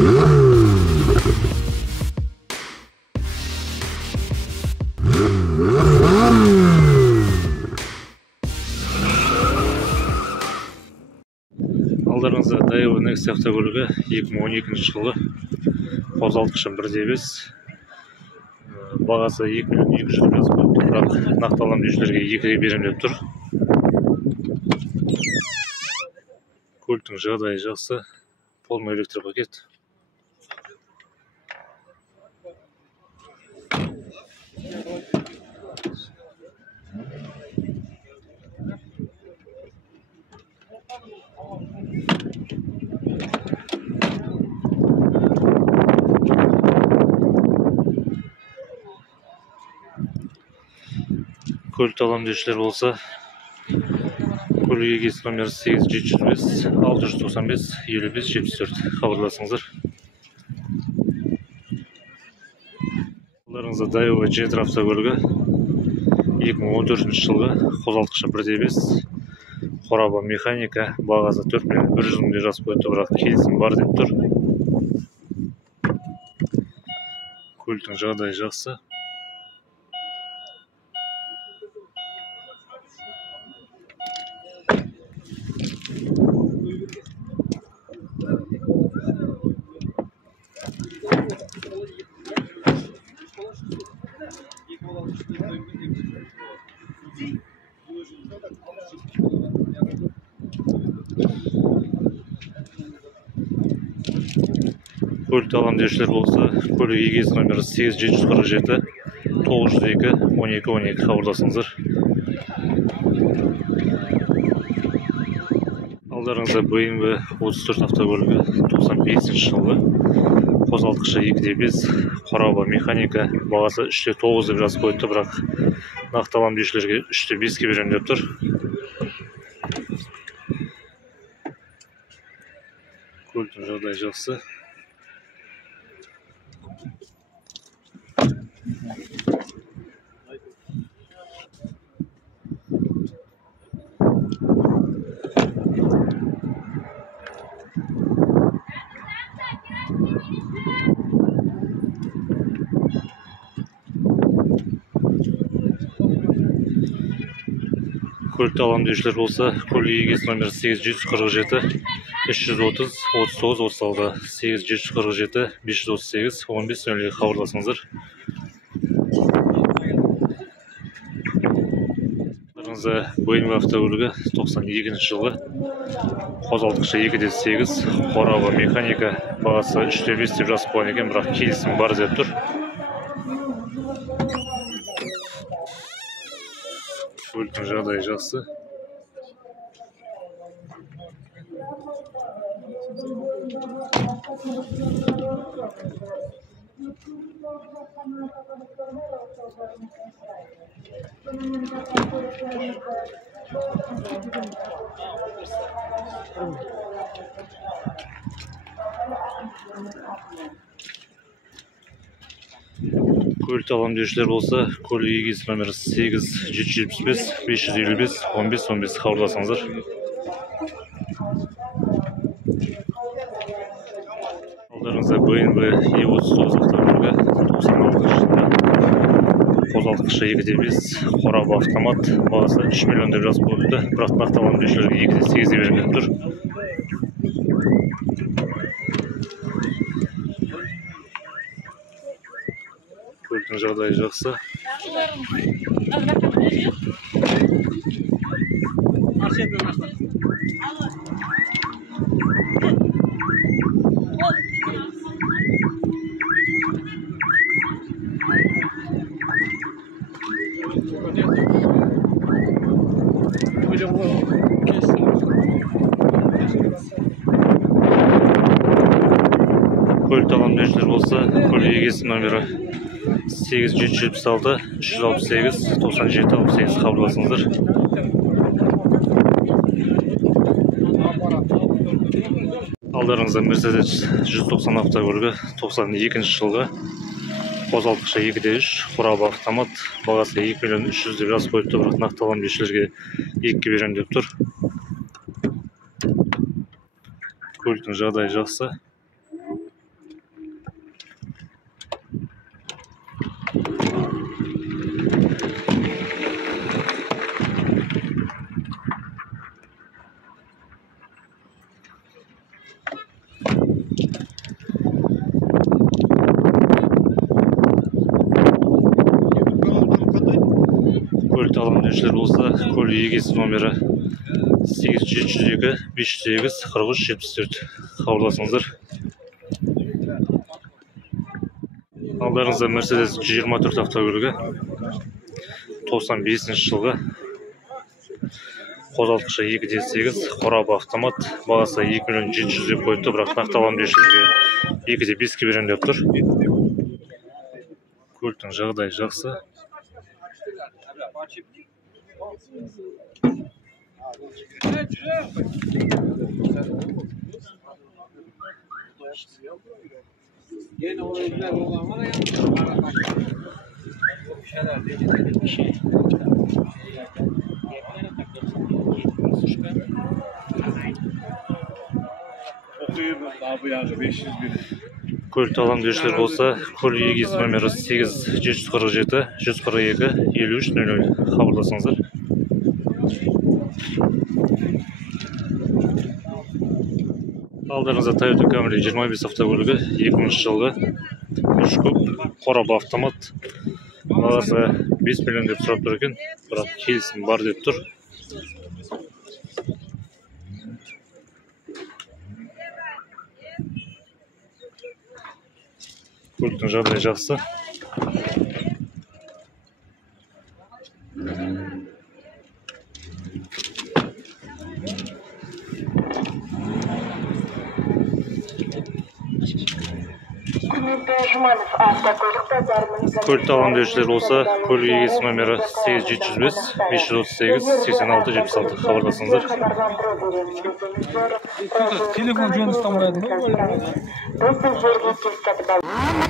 Алдарыңызда Daewoo Next автокөлігі 2012 жылы қозғалтқышы 1.5, бағасы 2.200.000 жазып қойыпты, бірақ нақтылам деушілерге 2-ге берем деп тұр. Көліктің жағдайы жақсы, полный электропакет. Көлікті алам деушілер болса, көлік егесі номері 8705 695 55 74 хабарласыңыздар. Алдарыңызда Daewoo Jetta автокөлігі 2014 жылғы қозғалтқышы 1.5, қорабы механика, бағасы 4.100.000 жазып қойыпты, бірақ келісім бар деп тұр. Көліктің жағдайы жақсы. Көлікті алам деушілер болса, көлік егесі номері 8747 902 12 хабарласыңыздар. Алдарыңызда BMW 34 автокөлігі 95 жылғы қозғалтқышы 2.5, қорабы механика, бағасы 3.9 деп жазып қойыпты, бірақ нақтылам деушілерге 3.5-ге берем деп тұр. Көліктің жағдайы жақсы. Көлікті алам деушілер болса, көлік егесі номері 8747 330 39 36 8747 538 15 хабарласыңыздар. Алдарыңызда BMW автокөлігі 92 жылғы қозғалтқышы 2.8, қорабы механика, бағасы 3.5 деп жазып қойған екен, бірақ келісім бар деп тұр. Көліктің жағдайы жақсы. Көлікті алам деушілер болса, көлік егесі номері 8775 555 15 хабарласыңыздар. Алдарыңызда BMW E39 автокөлігі 96 жылғы қозғалтқышы 2.5, қорабы автомат, бағасы 3 миллион деп жазып қойыпты, бірақ нақтылам деушілерге 2.8-ге берем деп тұр. Көліктің жағдайы жақсы. Көлікті алам деушілер болса, көлік егесі номері 8776 368 97 68 хабарласыңыздар. Алдарыңызда Mercedes 190 автокөлігі 92 жылғы қозғалтқышы 2.3, қорабы автомат, бағасы 2 миллион 300 деп жазып қойыпты, бірақ нақтылам деушілерге 2-ге берем деп тұр. Көліктің жағдайы жақсы. alalım demişler olsa kol егесі номері 8702 508 43 74 хабарласыңыздар. Алдарыңызда Mercedes 124 автокөлігі 95 жылғы қозғалтқышы 2.8 қорабы автомат, бағасы 2 миллион 700 деп қойыпты, бірақ нақтылам деушілерге 2.5-ке берем деп тұр. Көліктің жағдайы жақсы. Көлікті алам деушілер болса, көлік егесі номері 8747 142 53 00 хабарласыңыздар. Алдарыңызда Toyota Camry 25 автокөлігі 2000 жылғы 3 көк қорабы автомат, бағасы 5 миллион деп сұрап тұр екен, бірақ келісім бар деп тұр. Көліктің жағдайы жақсы. Көлікті алам деушілер болса, көлік егесі номері 8705 538 86 76 хабарласыңыздар. Телефон жөнді ұстамайды ма?